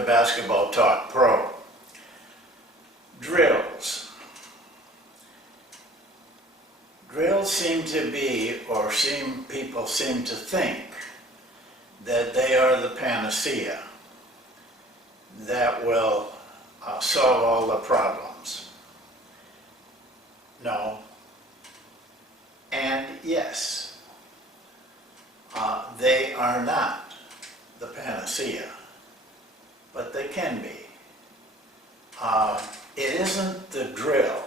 to Basketball Talk Pro. Drills. Drills seem to be, or people seem to think, that they are the panacea that will solve all the problems. No. And yes, they are not the panacea, but they can be. It isn't the drill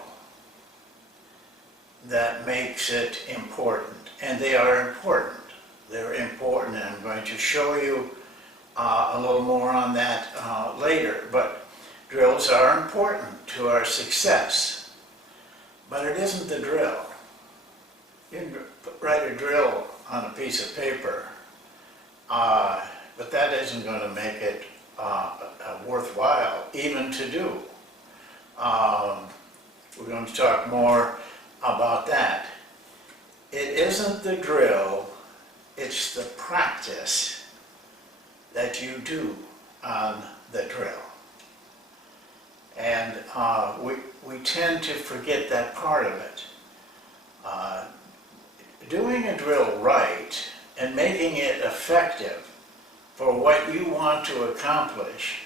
that makes it important, and they are important. They're important, and I'm going to show you a little more on that later. But drills are important to our success, but it isn't the drill. You can write a drill on a piece of paper, but that isn't going to make it worthwhile even to do. We're going to talk more about that. It isn't the drill, it's the practice that you do on the drill. And we tend to forget that part of it. Doing a drill right and making it effective for what you want to accomplish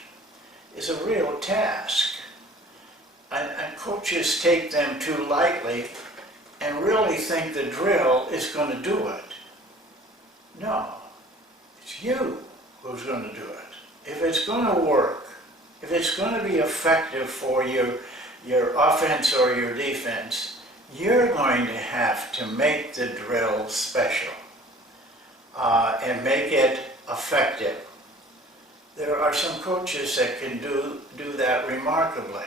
is a real task. And coaches take them too lightly and really think the drill is going to do it. No, it's you who's going to do it. If it's going to work, if it's going to be effective for your offense or your defense, you're going to have to make the drill special and make it effective. There are some coaches that can do that remarkably.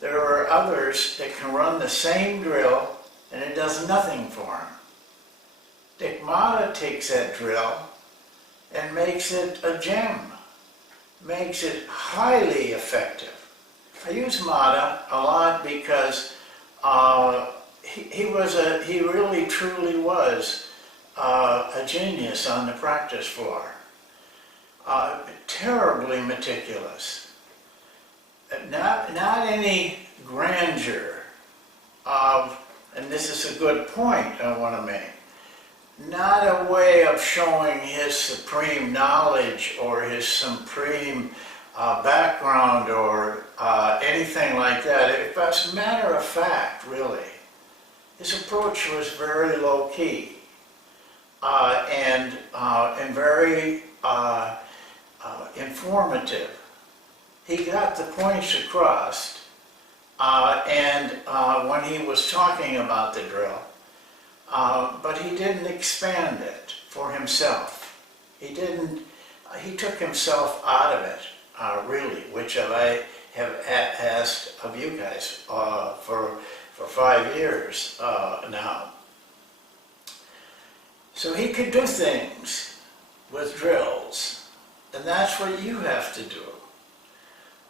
There are others that can run the same drill and it does nothing for them. Dick Motta takes that drill and makes it a gem, makes it highly effective. I use Motta a lot because he really truly was a genius on the practice floor. Terribly meticulous. Not any grandeur of, and this is a good point I want to make, not a way of showing his supreme knowledge or his supreme background or anything like that. As a matter of fact, really, his approach was very low-key and very informative. He got the points across, and when he was talking about the drill, but he didn't expand it for himself. He took himself out of it, really, which I have asked of you guys for 5 years now. So he could do things with drills, and that's what you have to do.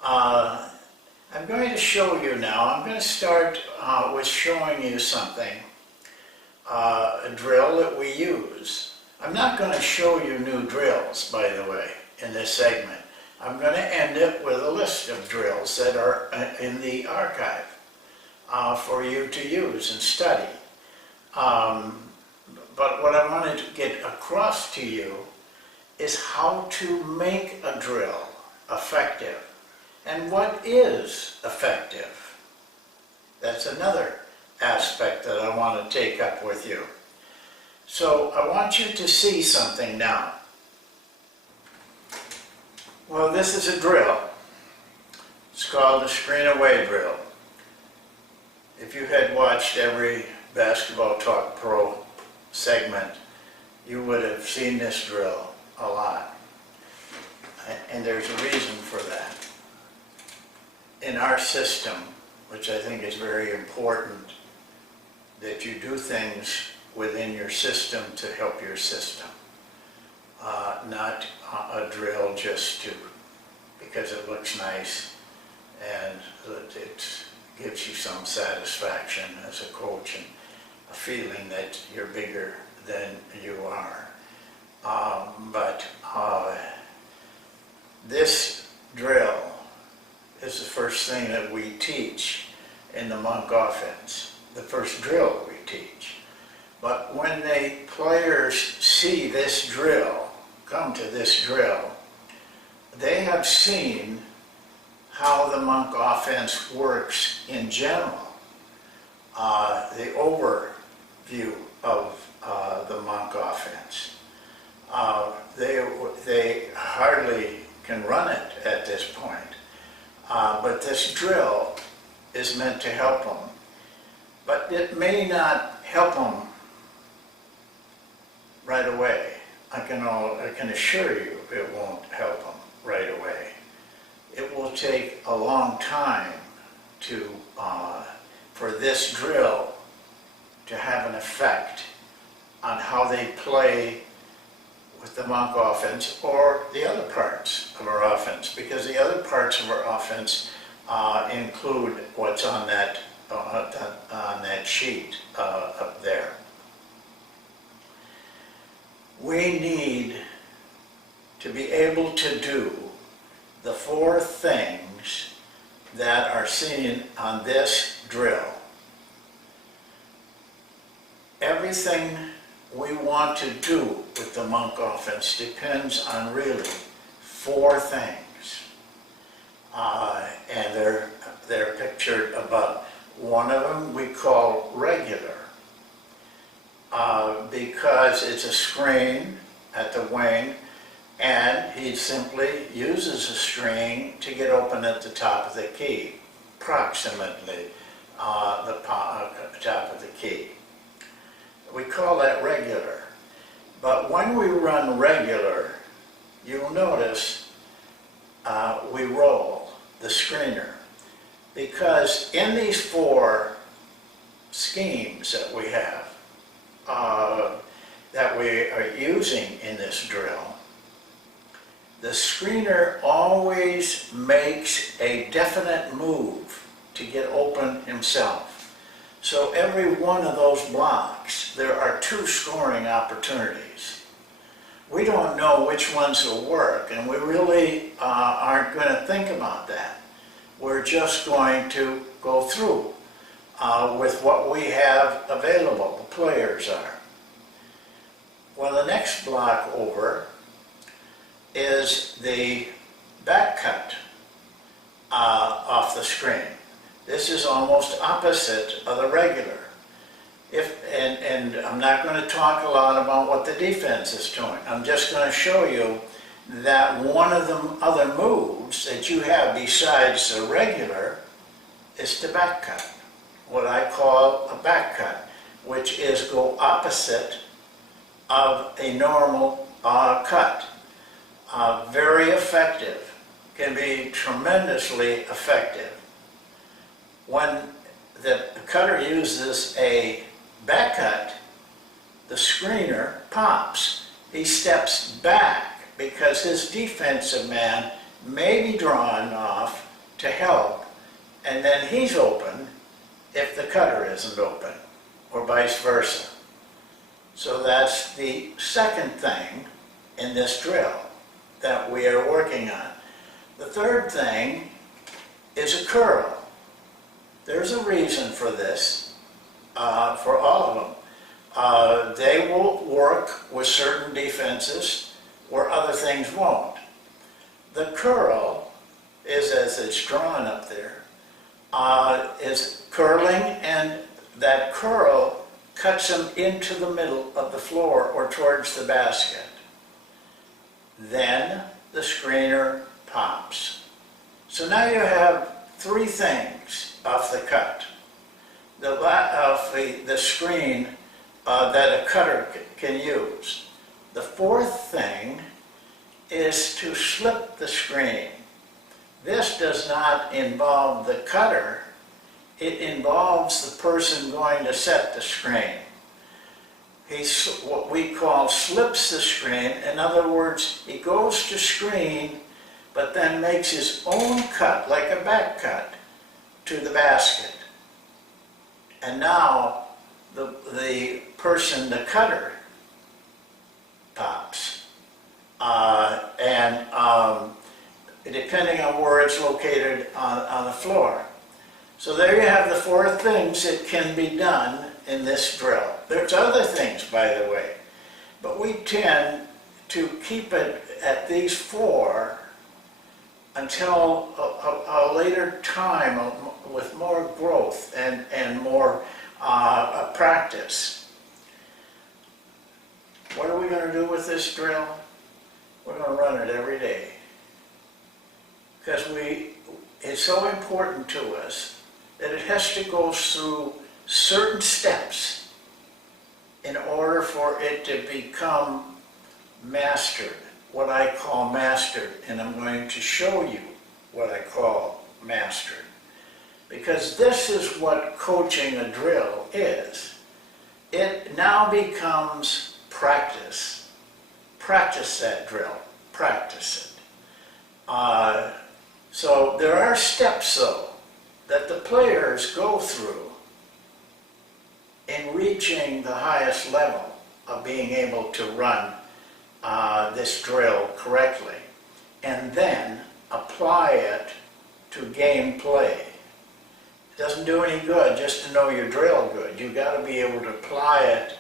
I'm going to show you now. I'm going to start with showing you something, a drill that we use. I'm not going to show you new drills, by the way, in this segment. I'm going to end it with a list of drills that are in the archive for you to use and study. But what I wanted to get across to you is how to make a drill effective. And what is effective? That's another aspect that I want to take up with you. So I want you to see something now. Well, this is a drill. It's called the screen away drill. If you had watched every Basketball Talk Pro segment, you would have seen this drill a lot. And there's a reason for that. In our system, which I think is very important, that you do things within your system to help your system. Not a drill just because it looks nice and it gives you some satisfaction as a coach and a feeling that you're bigger than you are. But this drill is the first thing that we teach in the monk offense, the first drill we teach. But when the players see this drill, come to this drill, they have seen how the monk offense works in general. The overview of the monk offense. They hardly can run it at this point. But this drill is meant to help them. But it may not help them right away. I can assure you it won't help them right away. It will take a long time to for this drill to have an effect on how they play with the monk offense or the other parts of our offense, because the other parts of our offense include what's on that sheet up there. We need to be able to do the 4 things that are seen on this drill. Everything we want to do with the monk offense depends on really 4 things. And they're pictured above. One of them we call regular, because it's a screen at the wing, and he simply uses a string to get open at the top of the key, approximately the top of the key. We call that regular. But when we run regular, you'll notice we roll the screener, because in these 4 schemes that we have, that we are using in this drill, the screener always makes a definite move to get open himself. So every one of those blocks, there are 2 scoring opportunities. We don't know which ones will work, and we really aren't going to think about that. We're just going to go through with what we have available, the players are. Well, the next block over is the back cut off the screen. This is almost opposite of the regular. And I'm not going to talk a lot about what the defense is doing. I'm just going to show you that one of the other moves that you have besides the regular is the back cut, what I call a back cut, which is go opposite of a normal cut. Very effective, can be tremendously effective. When the cutter uses a back cut, the screener pops. He steps back because his defensive man may be drawn off to help, and then he's open if the cutter isn't open, or vice versa. So that's the second thing in this drill that we are working on. The third thing is a curl. There's a reason for this, for all of them. They will work with certain defenses where other things won't. The curl is, as it's drawn up there, is curling, and that curl cuts them into the middle of the floor or towards the basket. Then the screener pops. So now you have 3 things off the cut. The screen that a cutter can use. The 4th thing is to slip the screen. This does not involve the cutter. It involves the person going to set the screen. He, what we call, slips the screen. In other words, he goes to screen, but then makes his own cut, like a back cut, to the basket. And now the person, the cutter, pops. depending on where it's located on the floor. So there you have the 4 things that can be done in this drill. There's other things, by the way, but we tend to keep it at these 4 until a later time with more growth and more practice. What are we going to do with this drill? We're going to run it every day. Because it's so important to us that it has to go through certain steps in order for it to become mastered, what I call mastered, and I'm going to show you what I call mastered. Because this is what coaching a drill is. It now becomes practice. Practice that drill. Practice it. So there are steps, though, that the players go through in reaching the highest level of being able to run this drill correctly, and then apply it to game play. It doesn't do any good just to know your drill good. You've got to be able to apply it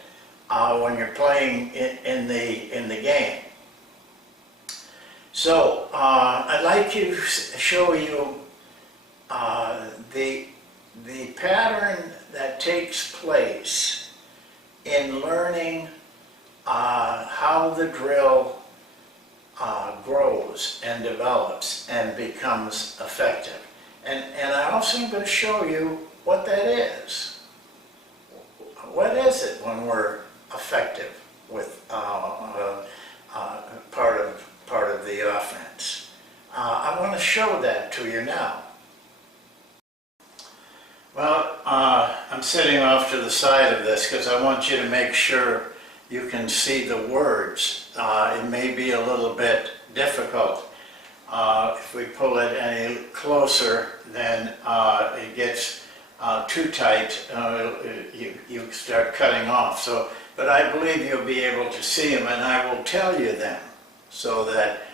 when you're playing in the game. So I'd like to show you the pattern that takes place in learning how the drill grows and develops and becomes effective. And I also am going to show you what that is. What is it when we're effective with part of the offense? I want to show that to you now. Well, I'm sitting off to the side of this because I want you to make sure you can see the words. It may be a little bit difficult. If we pull it any closer, then it gets too tight. You start cutting off. So, but I believe you'll be able to see them, and I will tell you them so that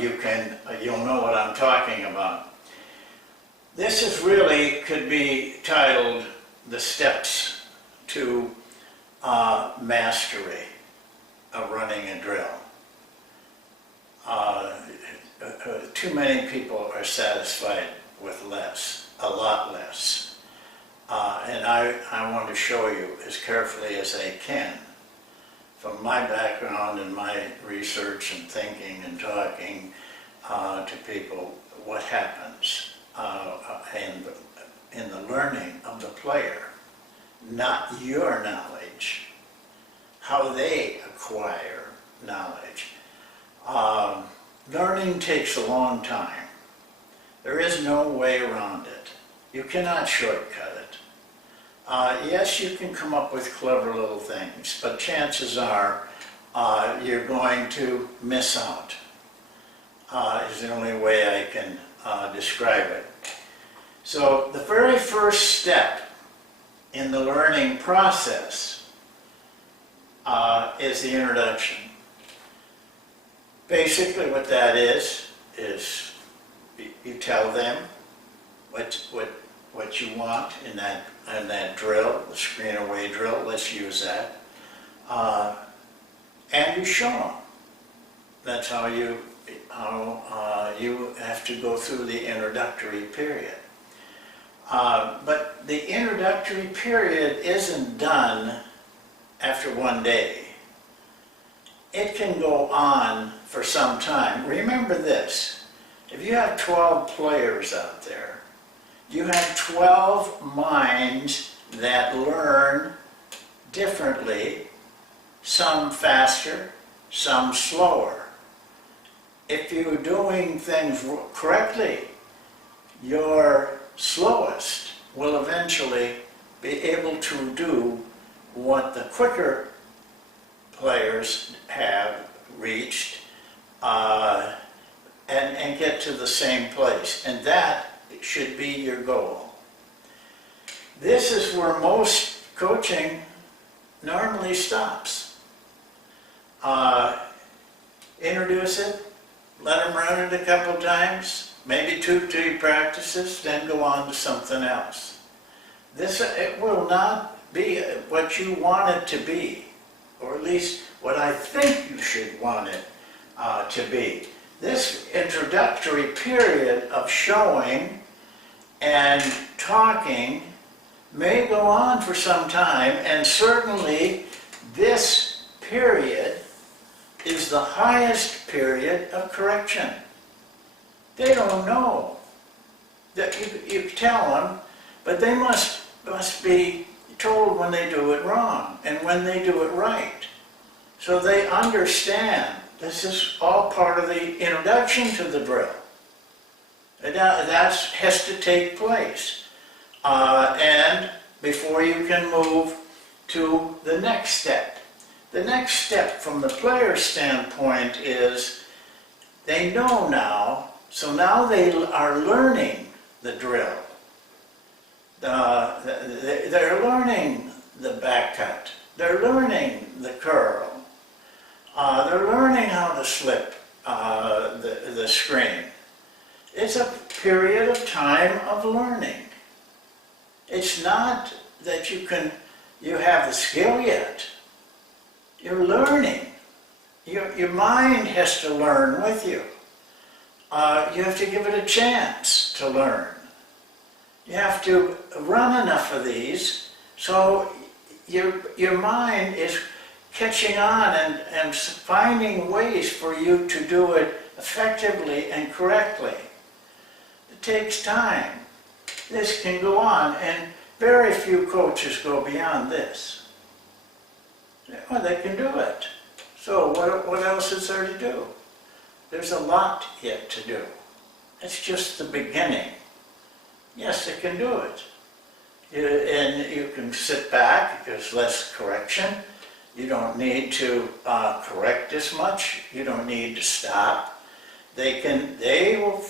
you'll know what I'm talking about. This is really could be titled "The Steps to Mastery of Running a Drill." Too many people are satisfied with less, a lot less. And I want to show you as carefully as I can, from my background and my research and thinking and talking to people, what happens in the learning of the player, not your knowledge, how they acquire knowledge. Learning takes a long time. There is no way around it. You cannot shortcut it. Yes, you can come up with clever little things, but chances are you're going to miss out. Is the only way I can describe it. So the very first step in the learning process is the introduction. Basically what that is you tell them what you want in that drill, the screen away drill, let's use that, and you show them. That's how you have to go through the introductory period. But the introductory period isn't done after one day. It can go on for some time. Remember this, if you have 12 players out there, you have 12 minds that learn differently, some faster, some slower. If you're doing things correctly, your slowest will eventually be able to do what the quicker players have reached and get to the same place. And that should be your goal. This is where most coaching normally stops. Introduce it, let them run it a couple times, maybe 2, 3 practices, then go on to something else. It will not be what you want it to be, or at least what I think you should want it to be. This introductory period of showing and talking may go on for some time, and certainly this period is the highest period of correction. They don't know. That you tell them, but they must be told when they do it wrong and when they do it right. So they understand this is all part of the introduction to the drill. That has to take place. And before you can move to the next step. The next step from the player's standpoint is they know now, so now they are learning the drill. They're learning the back cut. They're learning the curl. They're learning how to slip the screen. It's a period of time of learning. It's not that you have the skill yet. You're learning. Your mind has to learn with you. You have to give it a chance to learn. You have to run enough of these so your mind is catching on and finding ways for you to do it effectively and correctly. It takes time. This can go on, and very few coaches go beyond this. Well, they can do it. So what else is there to do? There's a lot yet to do. It's just the beginning. Yes, they can do it. And you can sit back, there's less correction. You don't need to correct as much. You don't need to stop. They will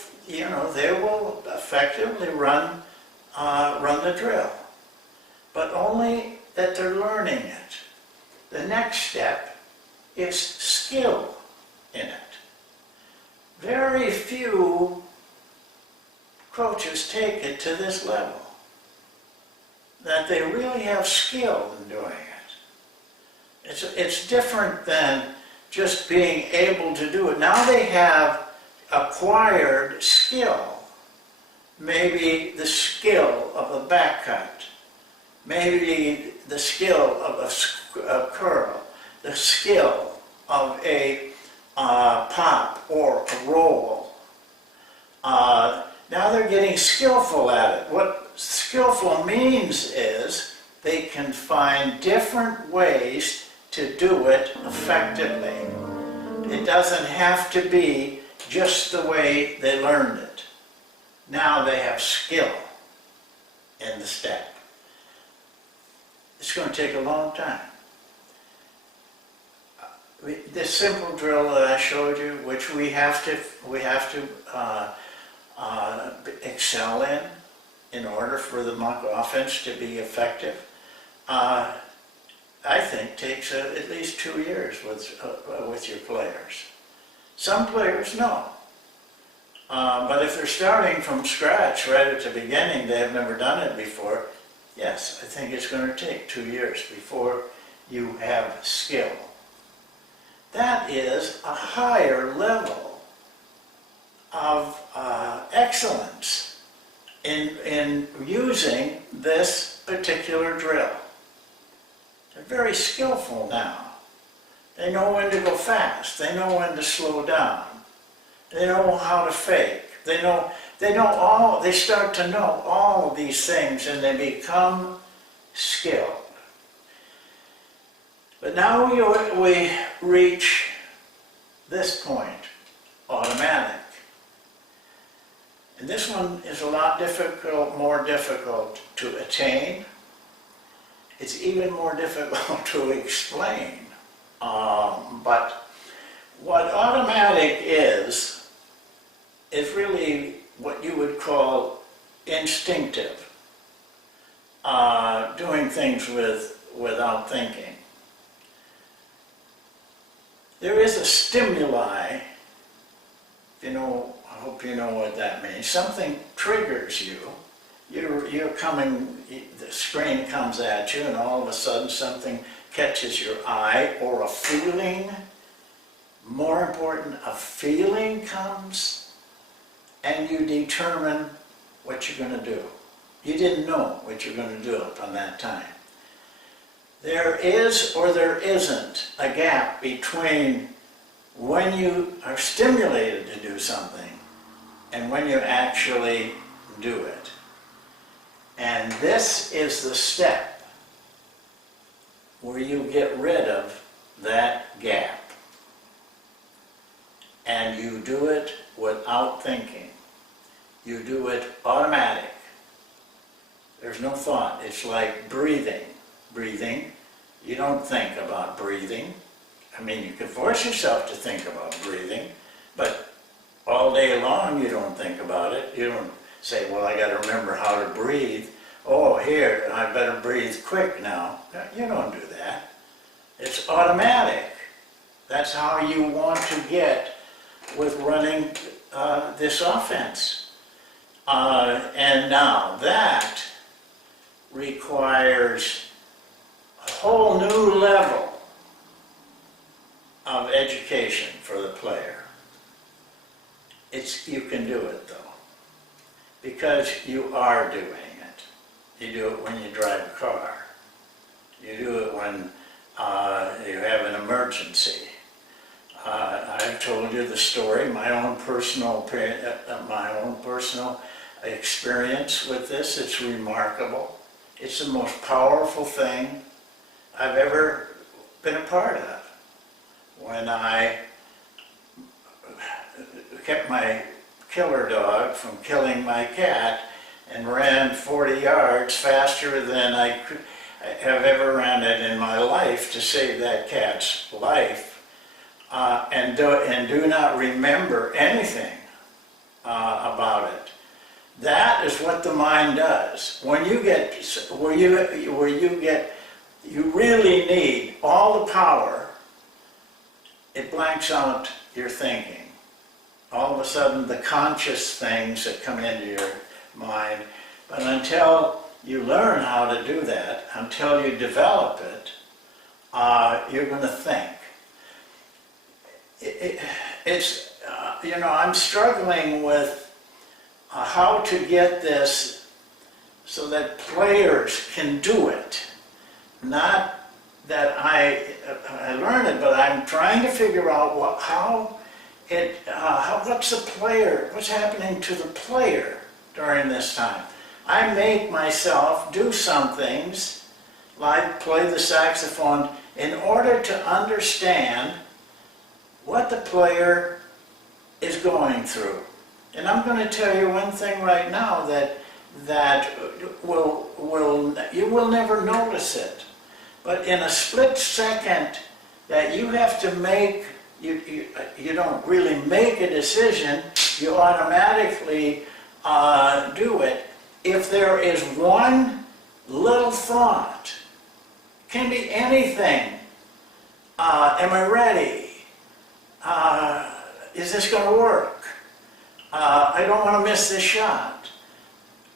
effectively run the drill, but only that they're learning it. The next step is skill in it. Very few coaches take it to this level, that they really have skill in doing it. It's different than just being able to do it. Now they have acquired skill. Maybe the skill of a back cut, maybe the skill of a curl, the skill of a pop or a roll. Now they're getting skillful at it. What skillful means is they can find different ways to do it effectively. It doesn't have to be just the way they learned it. Now they have skill in the step. It's going to take a long time. This simple drill that I showed you, which we have to excel in order for the monk offense to be effective, I think takes at least 2 years with your players. Some players no. But if they're starting from scratch right at the beginning, they have never done it before, yes, I think it's going to take 2 years before you have skill. That is a higher level of excellence in using this particular drill. They're very skillful now. They know when to go fast. They know when to slow down. They know how to fake. They start to know all of these things, and they become skilled. But now we reach this point, automatic. And this one is a lot more difficult to attain. It's even more difficult to explain. But what automatic is really what you would call instinctive, doing things without thinking. There is a stimuli I hope you know what that means. Something triggers you. You're coming, the screen comes at you, and all of a sudden something catches your eye, or a feeling, more important, a feeling comes, and you determine what you're going to do. You didn't know what you're going to do upon that time. There is or there isn't a gap between when you are stimulated to do something and when you actually do it. And this is the step where you get rid of that gap. And you do it without thinking. You do it automatic. There's no thought. It's like breathing. Breathing, you don't think about breathing. I mean, you can force yourself to think about breathing, but all day long you don't think about it. You don't say, well, I got to remember how to breathe. Oh, here, I better breathe quick now. You don't do that. It's automatic. That's how you want to get with running this offense. And now that requires a whole new level of education for the player. You can do it though, because you are doing it. You do it when you drive a car. You do it when you have an emergency. I've told you the story, my own personal experience with this. It's remarkable. It's the most powerful thing I've ever been a part of. When I kept my killer dog from killing my cat and ran 40 yards faster than I could have ever ran it in my life to save that cat's life, and do not remember anything about it. That is what the mind does. When you get you really need all the power, it blanks out your thinking. All of a sudden, the conscious things that come into your mind, but until you learn how to do that, until you develop it, you're going to think. I'm struggling with how to get this so that players can do it. Not that I learn it, but I'm trying to figure out what's happening to the player during this time. I make myself do some things, like play the saxophone, in order to understand what the player is going through. And I'm going to tell you one thing right now that you will never notice it. But in a split second that you have to make, you don't really make a decision, you automatically do it. If there is one little thought, can be anything. Am I ready? Is this going to work? I don't want to miss this shot.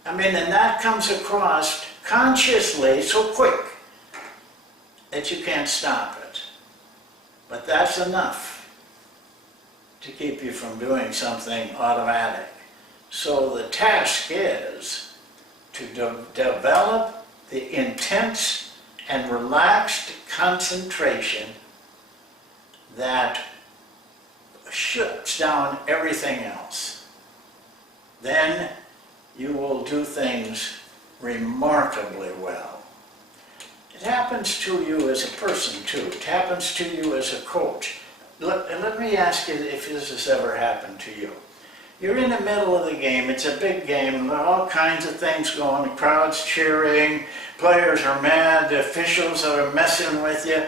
I mean, and that comes across consciously so quick that you can't stop it. But that's enough to keep you from doing something automatic. So the task is to develop the intense and relaxed concentration that shuts down everything else. Then you will do things remarkably well. It happens to you as a person too. It happens to you as a coach. Let me ask you if this has ever happened to you. You're in the middle of the game. It's a big game. There are all kinds of things going. The crowd's cheering. Players are mad. The officials are messing with you.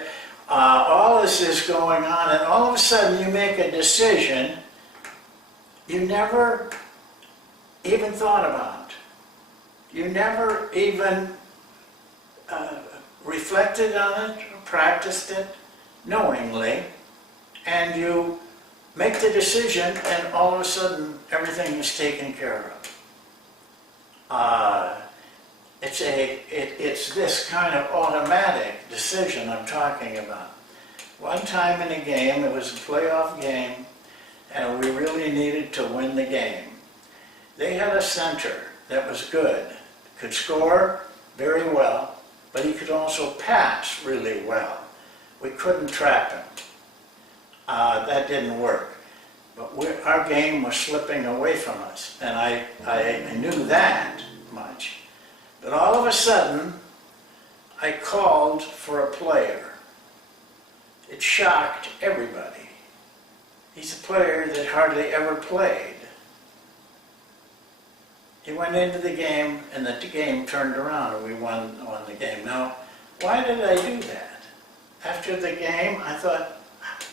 All this is going on, and all of a sudden you make a decision you never even thought about. You never even reflected on it, or practiced it knowingly, and you make the decision, and all of a sudden, everything is taken care of. It's this kind of automatic decision I'm talking about. One time in a game, it was a playoff game, and we really needed to win the game. They had a center that was good, could score very well, but he could also pass really well. We couldn't trap him. That didn't work. But our game was slipping away from us, and I knew that much. But all of a sudden, I called for a player. It shocked everybody. He's a player that hardly ever played. He went into the game, and the game turned around, and we won the game. Now, why did I do that? After the game, I thought,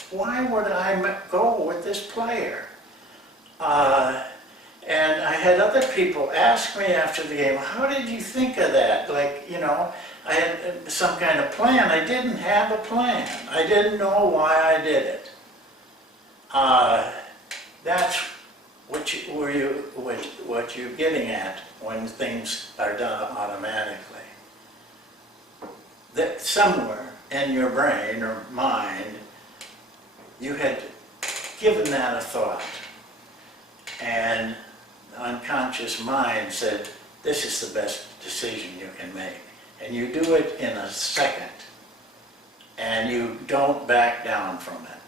why would I go with this player? And I had other people ask me after the game, how did you think of that? Like, you know, I had some kind of plan. I didn't have a plan. I didn't know why I did it. That's what you're getting at when things are done automatically. That somewhere in your brain or mind, you had given that a thought, and the unconscious mind said, this is the best decision you can make. And you do it in a second, and you don't back down from it.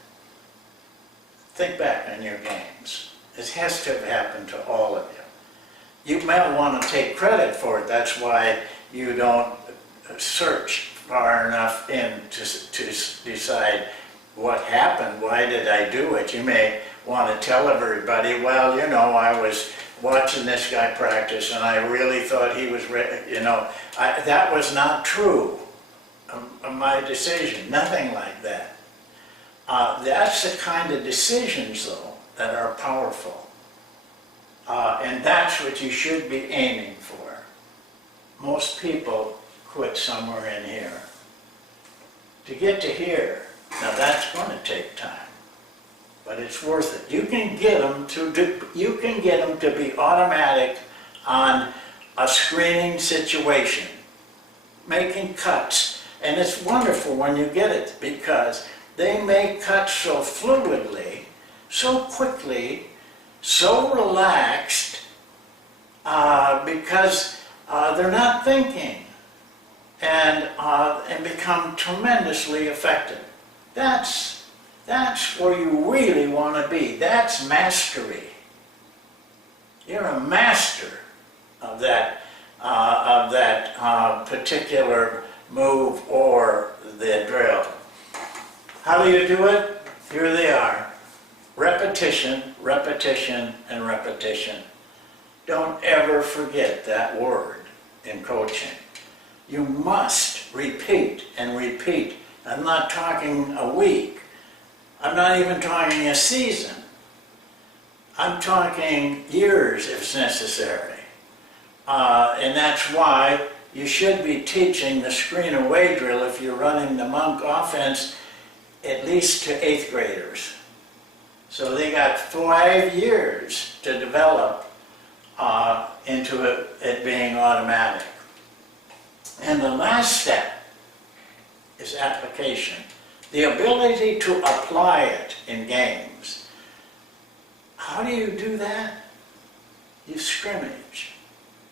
Think back on your games. It has to have happened to all of you. You may want to take credit for it. That's why you don't search far enough in to decide what happened, why did I do it. You may want to tell everybody, well, you know, I was watching this guy practice and I really thought he was ready. You know, that was not true of my decision, nothing like that. That's the kind of decisions, though, that are powerful. And that's what you should be aiming for. Most people quit somewhere in here. To get to here, now that's going to take time, but it's worth it. You can get them to be automatic on a screening situation, making cuts, and it's wonderful when you get it because they make cuts so fluidly, so quickly, so relaxed, because they're not thinking, and become tremendously effective. That's where you really want to be. That's mastery. You're a master of that particular move or the drill. How do you do it? Here they are. Repetition, repetition, and repetition. Don't ever forget that word in coaching. You must repeat and repeat. I'm not talking a week. I'm not even talking a season. I'm talking years if it's necessary. And that's why you should be teaching the screen away drill if you're running the monk offense at least to 8th graders. So they got 5 years to develop into it being automatic. And the last step is application. The ability to apply it in games. How do you do that? You scrimmage.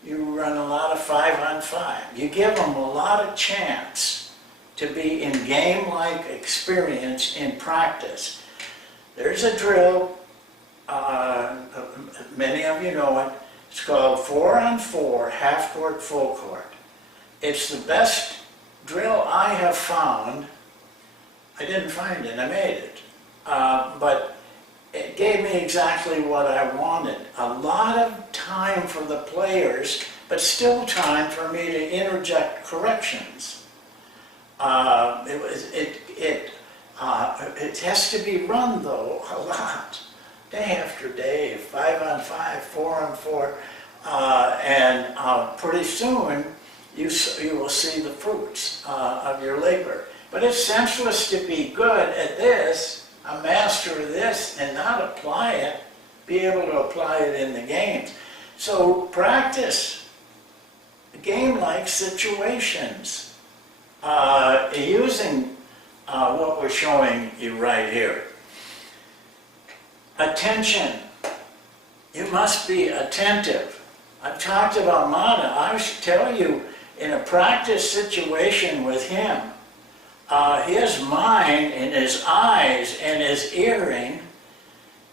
You run a lot of 5-on-5. You give them a lot of chance to be in game-like experience in practice. There's a drill, many of you know it. It's called 4-on-4, half court, full court. It's the best drill I have found. I didn't find it, I made it. But it gave me exactly what I wanted. A lot of time for the players, but still time for me to interject corrections. It has to be run, though, a lot. Day after day, 5-on-5, 4-on-4, and pretty soon you will see the fruits of your labor. But it's senseless to be good at this a master of this and not apply it, be able to apply it in the games. So practice game-like situations using what we're showing you right here. Attention. You must be attentive. I've talked about Mana. I should tell you, in a practice situation with him, his mind and his eyes and his hearing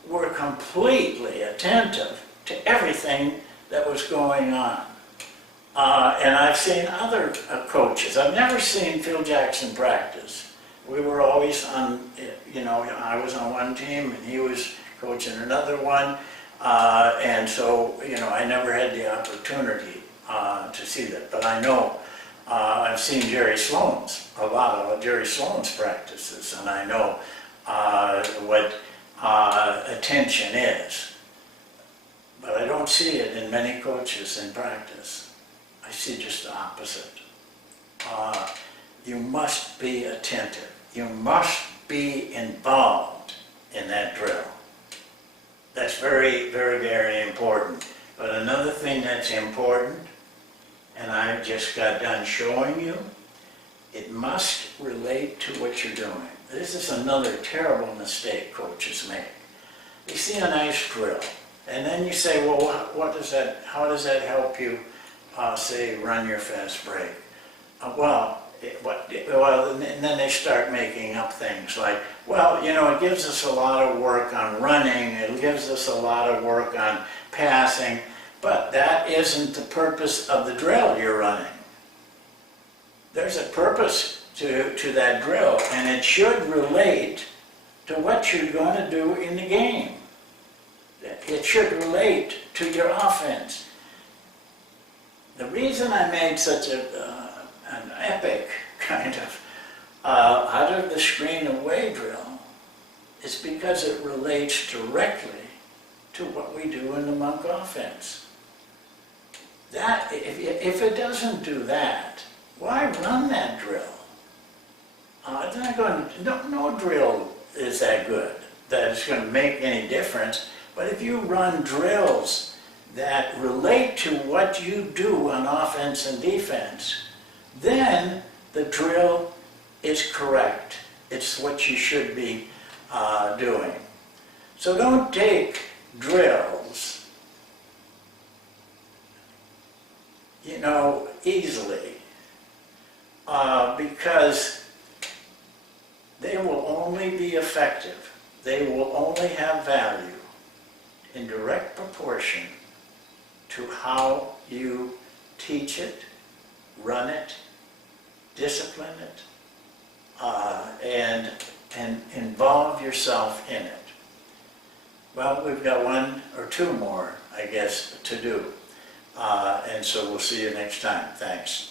were completely attentive to everything that was going on. And I've seen other coaches. I've never seen Phil Jackson practice. We were always on, I was on one team and he was coaching another one. And so, I never had the opportunity to see that. But I know I've seen Jerry Sloan's, a lot of Jerry Sloan's practices, and I know what attention is. But I don't see it in many coaches in practice. I see just the opposite. You must be attentive. You must be involved in that drill. That's very, very, very important. But another thing that's important, and I just got done showing you, it must relate to what you're doing. This is another terrible mistake coaches make. You see a nice drill, and then you say, well, how does that help you, say, run your fast break? And then they start making up things like, well, it gives us a lot of work on running, it gives us a lot of work on passing, but that isn't the purpose of the drill you're running. There's a purpose to that drill, and it should relate to what you're going to do in the game. It should relate to your offense. The reason I made such an epic kind of out of the screen away drill is because it relates directly to what we do in the monk offense. That, if it doesn't do that, why run that drill? It's not going to, no drill is that good that it's going to make any difference. But if you run drills that relate to what you do on offense and defense, then the drill is correct. It's what you should be doing. So don't take drills, easily, because they will only be effective. They will only have value in direct proportion to how you teach it, run it, discipline it, and involve yourself in it. Well, we've got one or two more, I guess, to do. And so we'll see you next time. Thanks.